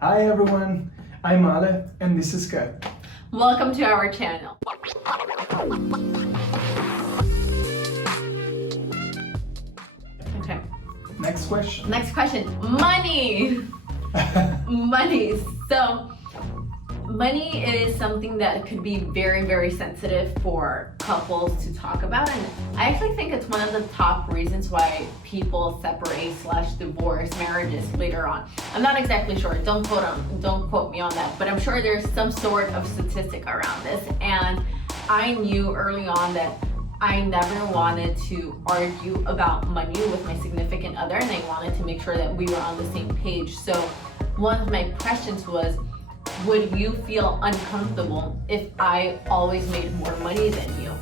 Hi everyone, I'm Ale and this is Kat. Welcome to our channel. Okay. Next question. Next question. Money. Money. So, money is something that could be very, very sensitive for couples to talk about, and I actually think it's one of the top reasons why people separate / divorce marriages later on. I'm not exactly sure. Don't quote me on that, but I'm sure there's some sort of statistic around this. And I knew early on that I never wanted to argue about money with my significant other, and I wanted to make sure that we were on the same page. So one of my questions was, would you feel uncomfortable if I always made more money than you?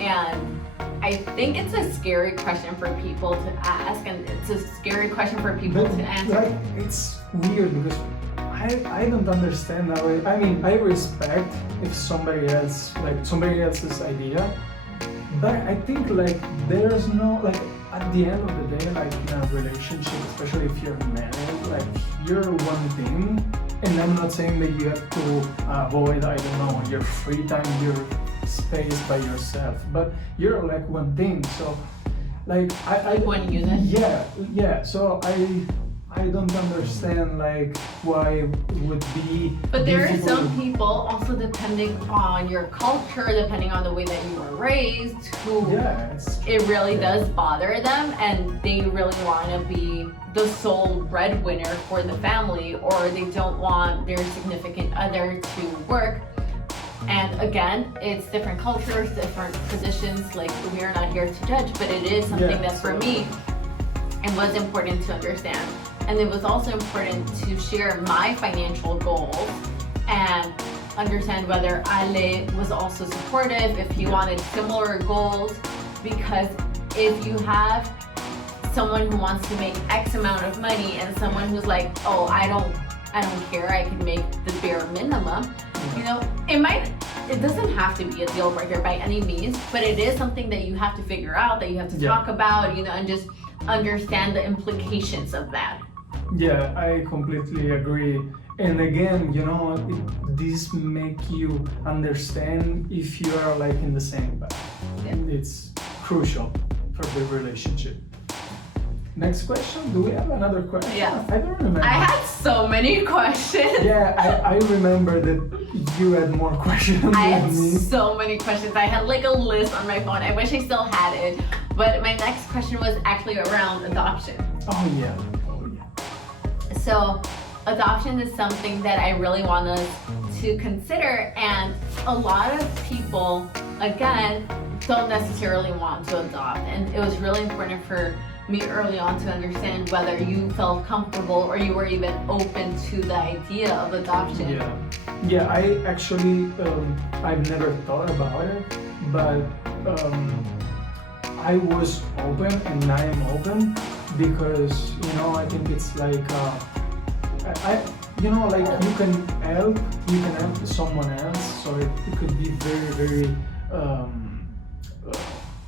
And I think it's a scary question for people to ask, and it's a scary question for people to answer. Like, it's weird because I don't understand how I mean, I respect if somebody else's idea, but I think like there's no, like, at the end of the day, like in a relationship, especially if you're married, like you're one thing. And I'm not saying that you have to avoid, I don't know, your free time, your space by yourself, but you're like one thing. So, like I One unit. Yeah. So I don't understand like why it would be. But there are difficult. some people, also depending on your culture, depending on the way that you were raised, who it really does bother them, and they really want to be the sole breadwinner for the family, or they don't want their significant other to work. And again, it's different cultures, different traditions. Like, we are not here to judge, but it is something that for me, it was important to understand. And it was also important to share my financial goals and understand whether Ale was also supportive, if he wanted similar goals, because if you have someone who wants to make X amount of money and someone who's like, oh, I don't care, I can make the bare minimum, you know, it doesn't have to be a deal breaker by any means, but it is something that you have to figure out, that you have to talk about, you know, and just understand the implications of that. Yeah, I completely agree. And again, you know, this make you understand if you are like in the same path. And it's crucial for the relationship. Next question. Do we have another question? Yeah. I don't remember. I had so many questions. Yeah, I remember that you had more questions than I had me. so many questions. I had like a list on my phone. I wish I still had it. But my next question was actually around adoption. Oh yeah. So adoption is something that I really want us to consider, and a lot of people, again, don't necessarily want to adopt. And it was really important for me early on to understand whether you felt comfortable or you were even open to the idea of adoption. Yeah, I actually, I've never thought about it, but I was open and I am open because, you know, I think it's like, you know, like you can help someone else, so it could be very, very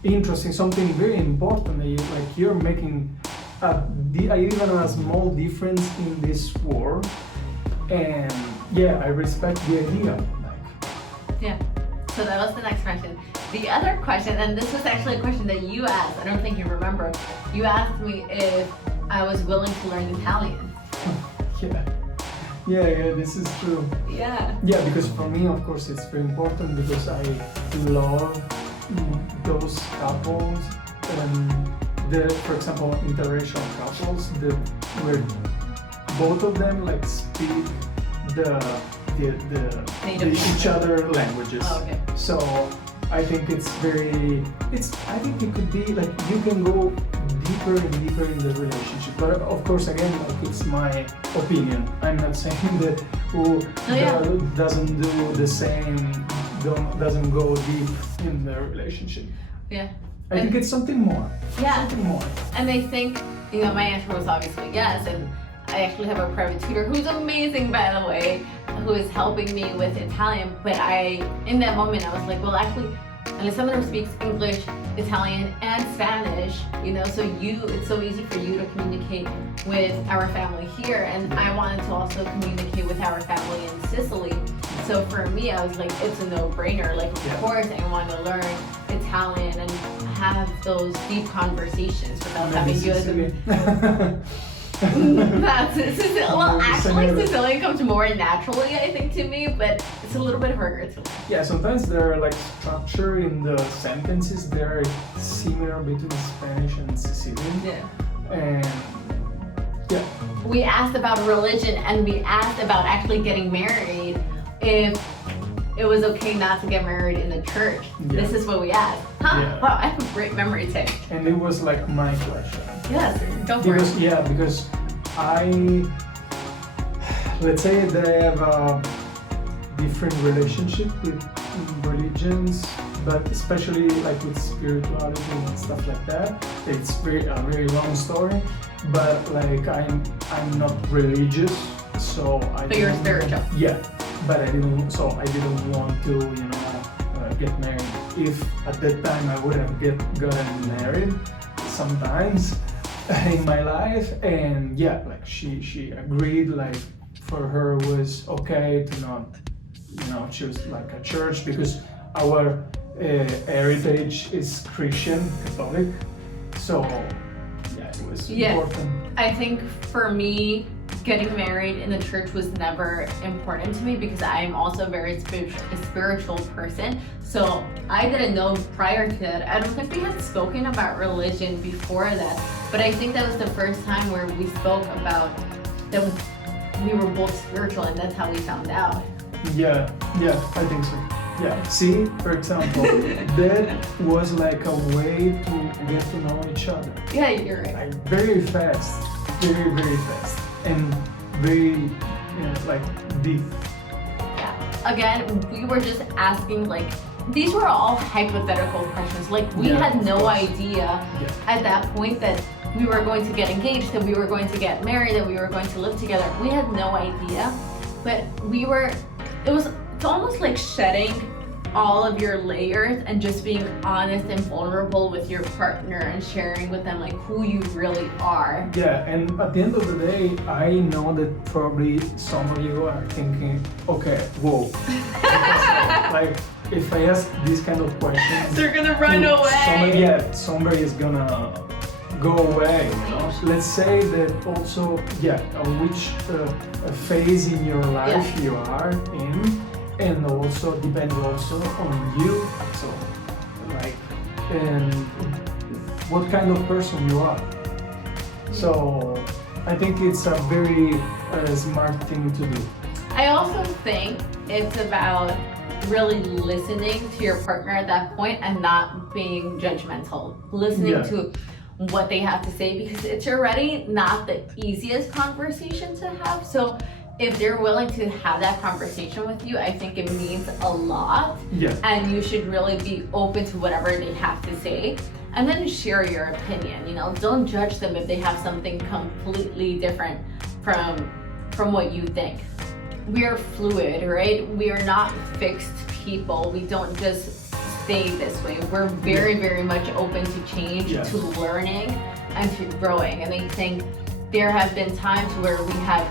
interesting, something very important that you're making even a small difference in this world. And yeah, I respect the idea. Yeah. So that was the next question. The other question, and this was actually a question that you asked, I don't think you remember. You asked me if I was willing to learn Italian. Yeah, this is true. Yeah. Yeah, because for me, of course, it's very important because I love those couples, for example, interracial couples where both of them like speak each other languages. Oh, okay. So I think I think it could be like you can go deeper and deeper in the relationship. But of course, again, like it's my opinion. I'm not saying that who doesn't do the same, doesn't go deep in the relationship. Yeah. I think it's something more. Yeah. Something more. And I think, you know, my answer was obviously yes. And I actually have a private tutor who's amazing, by the way, who is helping me with Italian. But in that moment, I was like, well, actually, someone who speaks English, Italian, and Spanish, you know, so it's so easy for you to communicate with our family here, and I wanted to also communicate with our family in Sicily. So for me, I was like, it's a no-brainer. Like, of course, I want to learn Italian and have those deep conversations without having you as a... Well, actually, Sicilian comes more naturally, I think, to me, but it's a little bit harder to learn. Yeah, sometimes there are like structure in the sentences that are similar between Spanish and Sicilian. Yeah. And yeah. We asked about religion, and we asked about actually getting married, if it was okay not to get married in the church. Yeah. This is what we asked. Yeah. Wow, I have a great memory today. And it was like my question. Yes, go for it. Yeah, because let's say that I have a different relationship with religions, but especially like with spirituality and stuff like that. It's a very long story, but like I'm not religious, so But you're spiritual. Yeah, but I didn't want to, you know, get married. If at that time I would have gotten married sometimes in my life, and yeah, like she agreed, like for her it was okay to not, you know, choose like a church because our heritage is Christian, Catholic, so yeah, it was important. I think for me, getting married in the church was never important to me because I'm also a very spiritual person. So I didn't know prior to that. I don't think we had spoken about religion before that, but I think that was the first time where we spoke about that we were both spiritual, and that's how we found out. Yeah, I think so. Yeah, see, for example, that was like a way to get to know each other. Yeah, you're right. Like very fast, very fast, and very, you know, like deep. Yeah. Again, we were just asking, like, these were all hypothetical questions. Like, we had no idea at that point that we were going to get engaged, that we were going to get married, that we were going to live together. We had no idea, but it's almost like shedding all of your layers and just being honest and vulnerable with your partner and sharing with them like who you really are. Yeah, and at the end of the day, I know that probably some of you are thinking, okay, whoa. Like, if I ask these kind of questions, they're gonna run away. Somebody is gonna go away, you know? Let's say that also, which phase in your life you are in, and also depends also on you, so like, and what kind of person you are. So I think it's a very smart thing to do. I also think it's about really listening to your partner at that point and not being judgmental. Listening to what they have to say, because it's already not the easiest conversation to have. So if they're willing to have that conversation with you, I think it means a lot. Yeah. And you should really be open to whatever they have to say. And then share your opinion, you know, don't judge them if they have something completely different from what you think. We are fluid, right? We are not fixed people. We don't just stay this way. We're very much open to change, to learning, and to growing. And I think there have been times where we have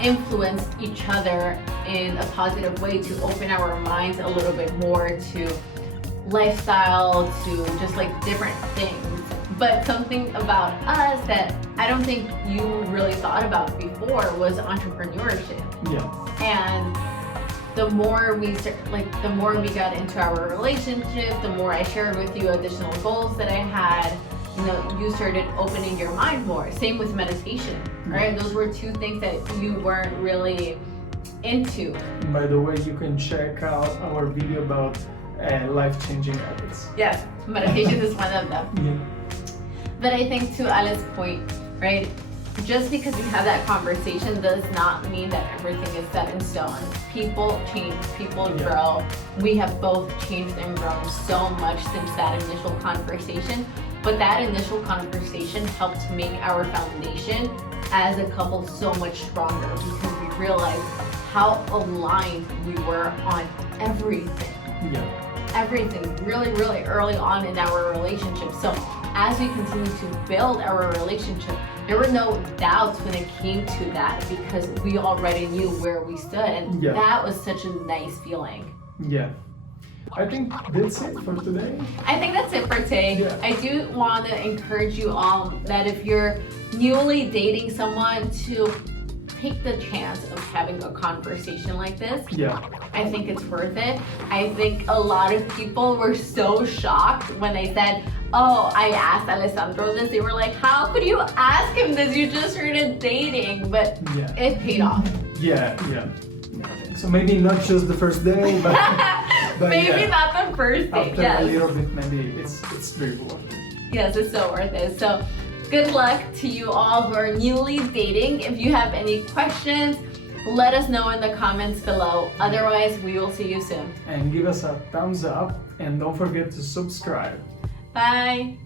influenced each other in a positive way to open our minds a little bit more to lifestyle, to just like different things. But something about us that I don't think you really thought about before was entrepreneurship. Yeah. And the more we got into our relationship, the more I shared with you additional goals that I had. You know, you started opening your mind more. Same with meditation, right? Those were two things that you weren't really into. By the way, you can check out our video about life-changing habits. Yes, meditation is one of them. Yeah. But I think to Alice's point, right? Just because we have that conversation does not mean that everything is set in stone. People change, people grow. We have both changed and grown so much since that initial conversation. But that initial conversation helped make our foundation as a couple so much stronger because we realized how aligned we were on everything. Yeah. everything really, really early on in our relationship. So as we continue to build our relationship, there were no doubts when it came to that because we already knew where we stood, and that was such a nice feeling. Yeah. I think that's it for today. I think that's it for today. Yeah. I do want to encourage you all that if you're newly dating someone, to take the chance of having a conversation like this. Yeah. I think it's worth it. I think a lot of people were so shocked when they said, oh, I asked Alessandro this. They were like, how could you ask him this? You just started dating. But it paid off. Yeah. So maybe not just the first day, but, maybe not the first day. After a little bit, maybe it's very worth it. Yes, it's so worth it. So good luck to you all who are newly dating. If you have any questions, let us know in the comments below. Otherwise, we will see you soon. And give us a thumbs up and don't forget to subscribe. Bye.